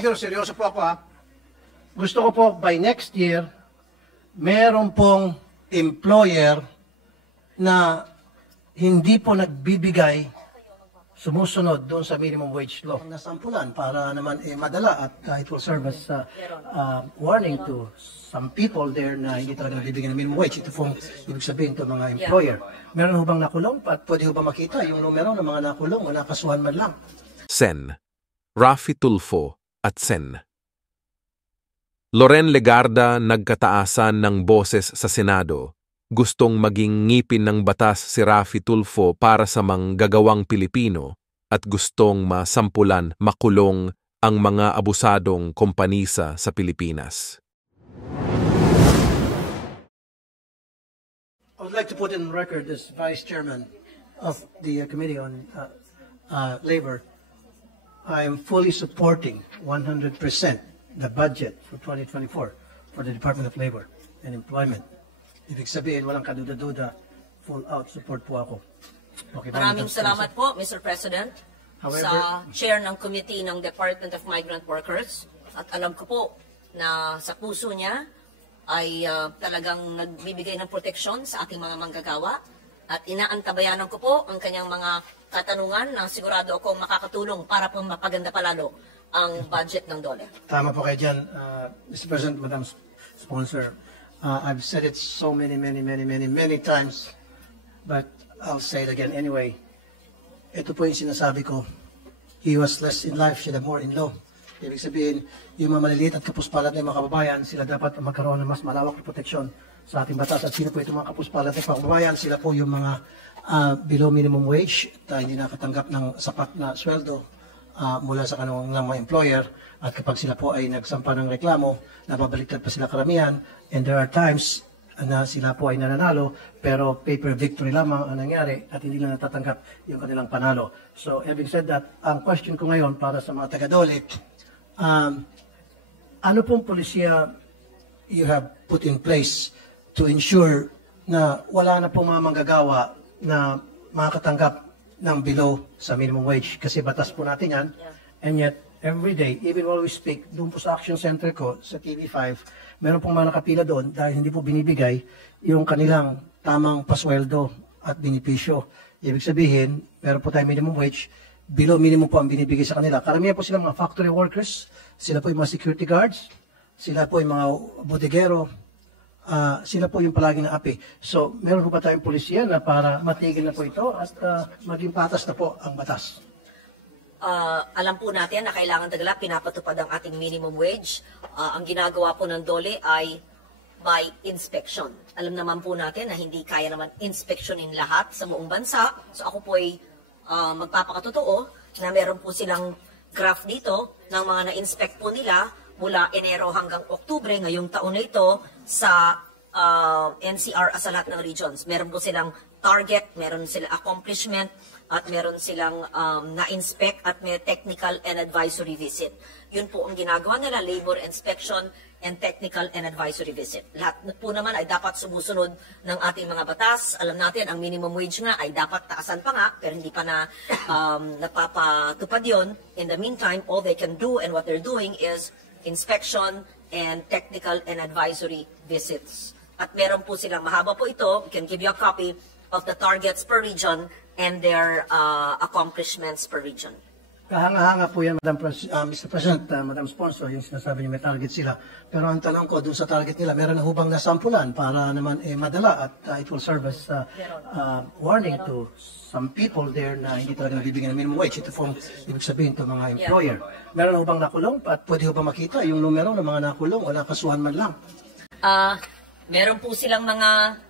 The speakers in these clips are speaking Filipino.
Pero seryoso po ako ha. Gusto ko po by next year, meron pong employer na hindi po nagbibigay, sumusunod doon sa minimum wage law. Nasampulan para naman madala at it will serve as warning to some people there na hindi talaga nagbibigay ng minimum wage. Ito pong ibig sabihin ito mga employer. Meron ho bang nakulong? At pwede ho ba makita yung numero ng mga nakulong o nakasuhan man lang? Sen. Raffy Tulfo at Sen. Loren Legarda nagkataasan ng boses sa Senado. Gustong maging ngipin ng batas si Raffy Tulfo para sa manggagawang Pilipino at gustong masampulan makulong ang mga abusadong kompanisa sa Pilipinas. I would like to put in record as Vice Chairman of the Committee on Labor. I am fully supporting 100% the budget for 2024 for the Department of Labor and Employment. Ibig sabihin, walang kaduda-duda, full out support po ako. Okay, maraming salamat po, Mr. President, sa chair ng committee ng Department of Migrant Workers. At alam ko po na sa puso niya ay talagang nagbibigay ng proteksyon sa ating mga manggagawa. At inaantabayanan ko po ang kanyang mga katanungan na sigurado akong makakatulong para po mapaganda palalo ang budget ng DOLE. Tama po kayo dyan, Mr. President, Madam Sponsor. I've said it so many times, but I'll say it again anyway. Ito po yung sinasabi ko. He was less in life, should have more in law. Ibig sabihin, yung mga maliliit at kapuspalat na mga kababayan, sila dapat magkaroon ng mas malawak na proteksyon sa ating batas. At sino po itong mga kapuspalat na kababayan? Sila po yung mga below minimum wage, hindi nakatanggap ng sapat na sweldo mula sa kanilang mga employer. At kapag sila po ay nagsampa ng reklamo, nababaliktad pa sila karamihan. And there are times na sila po ay nananalo, pero paper victory lamang ang nangyari at hindi na natatanggap yung kanilang panalo. So, having said that, ang question ko ngayon para sa mga taga-DOLE, ano pong polisiya you have put in place to ensure na wala na pong mga manggagawa na makakatanggap ng below sa minimum wage? Kasi batas po natin yan. And yet, every day, even while we speak, doon po sa action center ko, sa TV5, meron pong mga nakapila doon dahil hindi po binibigay yung kanilang tamang pasweldo at binipisyo. Ibig sabihin, meron po tayong minimum wage, below minimum po ang binibigay sa kanila. Karamihan po sila mga factory workers, sila po yung mga security guards, sila po yung mga bodegero, sila po yung palagi na api. So, meron po ba tayong polisiya na para matigil na po ito at maging patas na po ang batas? Alam po natin na kailangan tagala pinapatupad ang ating minimum wage. Ang ginagawa po ng DOLE ay by inspection. Alam naman po natin na hindi kaya naman inspeksyonin lahat sa buong bansa. So ako po ay magpapakatotoo na meron po silang graph dito ng mga na-inspect po nila mula Enero hanggang Oktubre ngayong taon na ito sa NCR sa lahat ng regions. Meron po silang target, meron silang accomplishment, at meron silang na-inspect at may technical and advisory visit. Yun po ang ginagawa nila, labor inspection and technical and advisory visit. Lahat po naman ay dapat sumusunod ng ating mga batas. Alam natin, ang minimum wage nga ay dapat taasan pa nga, pero hindi pa na napapatupad yun. In the meantime, all they can do and what they're doing is inspection and technical and advisory visits. At meron po silang, mahaba po ito, we can give you a copy of the targets per region and their accomplishments per region. Kahanga-hanga po yan, Mr. President, Madam Sponsor, yung sinasabi niyo may target sila. Pero ang tanong ko, doon sa target nila, meron na hubang nasampulan para naman madala at it will serve as warning to some people there na hindi talaga nabibigyan ng minimum wage. Ito pong ibig sabihin ito mga employer. Meron na hubang nakulong at pwede hubang makita yung numero ng mga nakulong o nakasuhan man lang? Meron po silang mga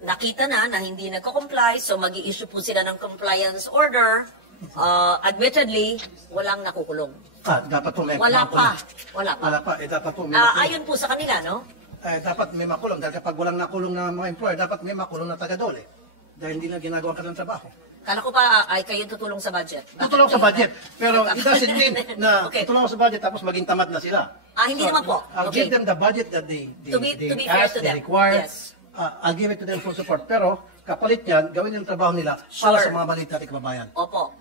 nakita na hindi nagko-comply, so mag-i-issue po sila ng compliance order. Admittedly, walang nakukulong. Dapat po may Wala pa. Dapat po may makulong. Ayon po sa kanila, no? Dapat may makulong. Dahil kapag walang nakulong na mga employer, dapat may makulong na taga-DOLE. Dahil hindi na ginagawa ka ng trabaho. Kala ko pa ay kayo tutulong sa budget. Tutulong sa budget. Pero it doesn't mean na tutulong sa budget tapos maging tamad na sila. Hindi naman po. I'll give them the budget that they ask, they require. Yes. I'll give it to them full support. Pero kapalit yan, gawin yung trabaho nila para sa mga maliit nating kababayan. Opo.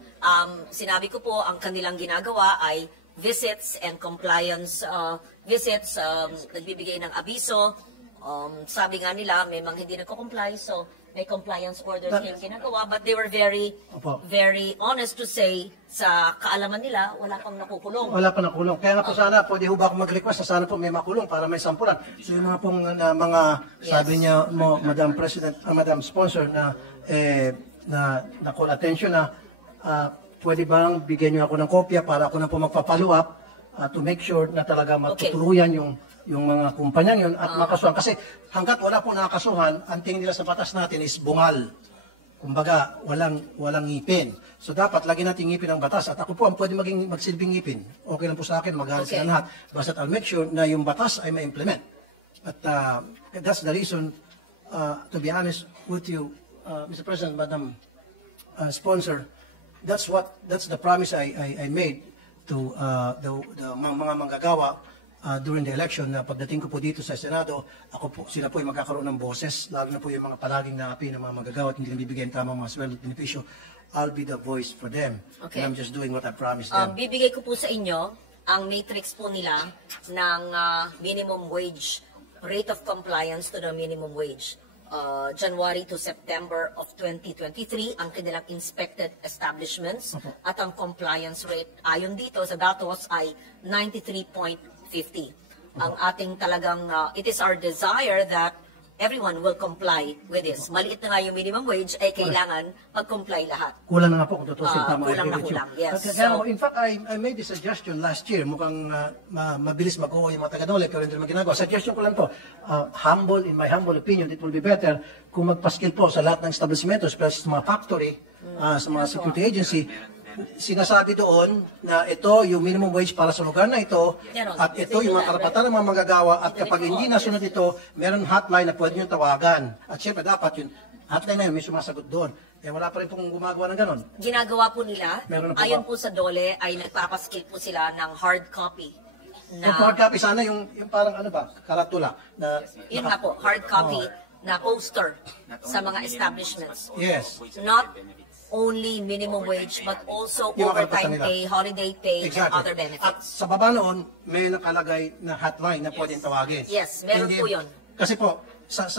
Sinabi ko po, ang kanilang ginagawa ay visits and compliance visits, nagbibigay ng abiso. Sabi nga nila, may mga hindi nagko-comply, so may compliance orders yung ginagawa, but they were very honest to say sa kaalaman nila, wala pang nakukulong. Wala pa nakulong. Kaya nga po sana, pwede ho ba ako mag-request na sana po may makulong para may sampulan. So yung mga pong mga sabi niya mo, Madam President, Madam Sponsor, na call attention na pwede bang bigyan niyo ako ng kopya para ako na po magpa-follow up to make sure na talaga matutuluyan yung mga kumpanyang yun at makasuhan. Kasi hanggat wala po nakakasuhan, ang tingin nila sa batas natin is bungal. Kumbaga, walang ngipin. So dapat lagi natin ngipin ang batas. At ako po ang pwede magsilbing ngipin. Okay lang po sa akin, magalit sila lahat. Basta I'll make sure na yung batas ay ma-implement. At that's the reason, to be honest with you, Mr. President, Madam Sponsor, that's the promise I made to the mga manggagawa during the election na pagdating ko po dito sa Senado, sila po ay magkakaroon ng boses, lalo na po yung mga palaging naapi ng mga manggagawa at hindi nabibigay ng tamang mga sweldo at benepisyo. I'll be the voice for them. Okay. And I'm just doing what I promised them. Bibigay ko po sa inyo ang matrix po nila ng minimum wage, rate of compliance to the minimum wage. January to September of 2023, ang kanilang inspected establishments at ang compliance rate ayon dito sa datos ay 93.50. Ang ating talagang, it is our desire that everyone will comply with this. Maliit na nga yung minimum wage, ay kailangan mag-comply lahat. Kulang na nga po kung tutusin. Kulang na kulang, yes. In fact, I made this suggestion last year. Mukhang mabilis mag-uwa yung mga taga-dole, pero hindi naman ginagawa. Suggestion ko lang to. In my humble opinion, it will be better kung magpaskil po sa lahat ng establishmentos, plus sa mga factory, sa mga security agency, sinasabi doon na ito yung minimum wage para sa lugar na ito at ito yung mga karapatan ng mga manggagawa at kapag hindi nasunod ito, meron hotline na pwede nyo tawagan. At syempre dapat yung hotline na yun, may sumasagot doon. Eh wala pa rin pong gumagawa ng ganon. Ginagawa po nila, ayon po sa DOLE, ay nagpapaskil po sila ng hard copy. Yung hard copy, sana yung parang ano ba, karatula. Yun nga po, hard copy na poster sa mga establishments. Yes. Not only minimum wage, but also overtime pay, holiday pay, and other benefits. At sa baba noon, may nakalagay na hotline na pwedeng tawagin. Yes, meron po yun. Kasi po, sa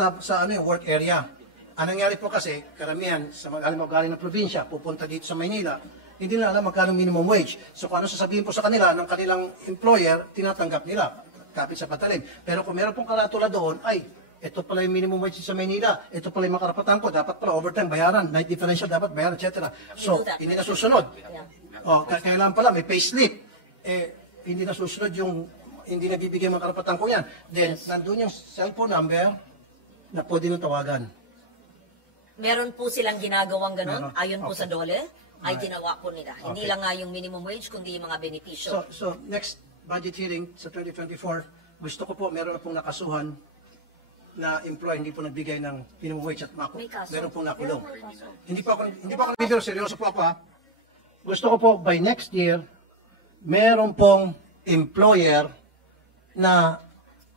ano yung work area, ang nangyari po kasi, karamihan, sa galing ng probinsya, pupunta dito sa Maynila, hindi na alam magkano minimum wage. So kung ano sasabihin po sa kanila ng kanilang employer, tinatanggap nila, kapit sa patalim. Pero kung meron pong karatula doon, ay, ito pala yung minimum wage sa Maynila, ito pala yung makarapatan ko, dapat pala overtime bayaran, night differential dapat bayaran, etc. So, hindi na susunod. Kailangan pala, may payslip. Hindi na susunod yung, hindi na bibigay mga karapatan ko yan. Then, nandun yung cellphone number na pwede nang tawagan. Meron po silang ginagawang ganun, ayon po sa DOLE, ay ginawa po nila. Hindi lang nga yung minimum wage, kundi yung mga benepisyo. So, next budget hearing sa 2024, gusto ko po, meron na pong nakasuhan na employee hindi po nagbigay ng minimum wage at meron pong nakulong. Hindi po ako nagbibiro, seryoso po ako ha. Gusto ko po by next year, meron pong employer na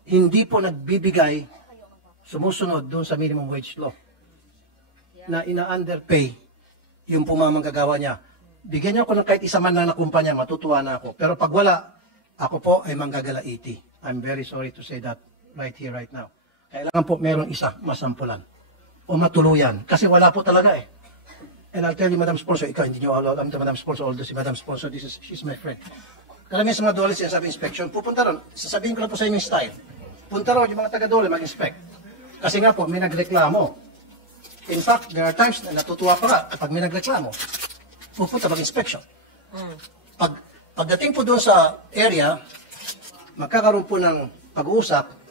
hindi po nagbibigay, sumusunod doon sa minimum wage law, na ina-underpay yung pumamanggagawa niya. Bigyan niyo ako ng kahit isa man lang na kumpanya, matutuwa na ako. Pero pag wala, ako po ay manggagalaiti. I'm very sorry to say that right here, right now. Kailangan po merong isa masampulan o matuluyan. Kasi wala po talaga eh. And I'll tell you, Madam Sponsor, ikaw, hindi nyo alam to Madam Sponsor, although si Madam Sponsor, she's my friend. Karamihan sa mga dole siya sabi inspection, pupunta ron, sasabihin ko lang po sa inyong style. Punta ron yung mga taga-dole mag-inspect. Kasi nga po, may nagreklamo. In fact, there are times na natutuwa pa ka kapag may nagreklamo. Pupunta mag-inspection. Pagdating po doon sa area, magkakaroon po ng pag-uusap,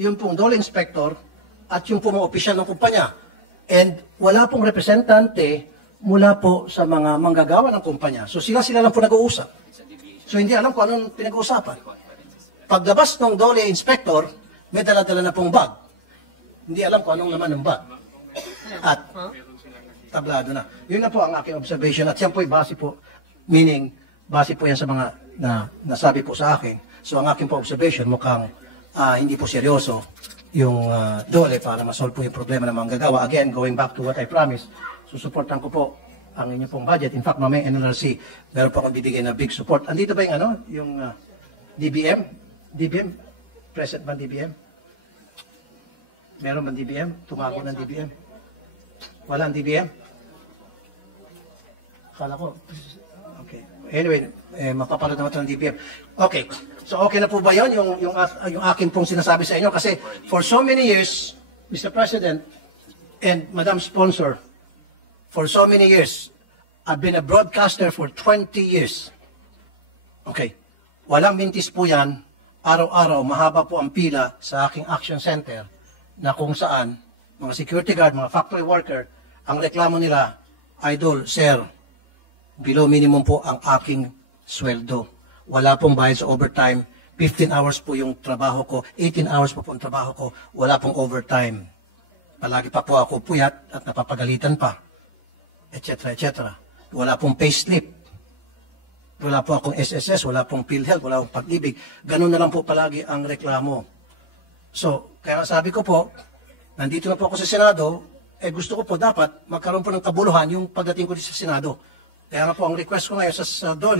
yung pong dole inspector at yung pong mga opisyal ng kumpanya. And wala pong representante mula po sa mga manggagawa ng kumpanya. So sila lang po nag-uusap. So hindi alam kung anong pinag-uusapan. Paglabas ng dole inspector, may dala-dala na pong bag. Hindi alam kung anong laman ng bag. At tablado na. Yun na po ang aking observation. At yan po ay base po, meaning base po yan sa mga nasabi po sa akin. So ang aking po observation mukhang hindi po seryoso yung dole para masolve po yung problema ng manggagawa. Again, going back to what I promised, susuportan ko po ang inyong pong budget. In fact, mamaya NLRC, meron po akong bibigay na big support. Andito ba yung DBM? DBM? Present ba DBM? Meron ba DBM? Tumago ng DBM? Walang DBM? Akala ko. Okay. Anyway, mapapanood naman ito ng DBM. Okay. So okay na po ba yun? Yung akin pong sinasabi sa inyo? Kasi for so many years, Mr. President and Madam Sponsor, for so many years, I've been a broadcaster for 20 years. Okay. Walang mintis po yan. Araw-araw, mahaba po ang pila sa aking action center na kung saan mga security guard, mga factory worker, ang reklamo nila, Idol, Sir, below minimum po ang aking sweldo. Wala pong bayad sa overtime. 15 hours po yung trabaho ko. 18 hours po ang trabaho ko. Wala pong overtime. Palagi pa po ako puyat at napapagalitan pa. Etc. etc. Wala pong payslip. Wala po akong SSS, wala pong PhilHealth, wala pong Pag-ibig. Ganun na lang po palagi ang reklamo. So, kaya sabi ko po, nandito na po ako sa Senado, gusto ko po dapat magkaroon po ng kabuluhan yung pagdating ko dito sa Senado. Kaya nga po ang request ko ngayon sa DOLE,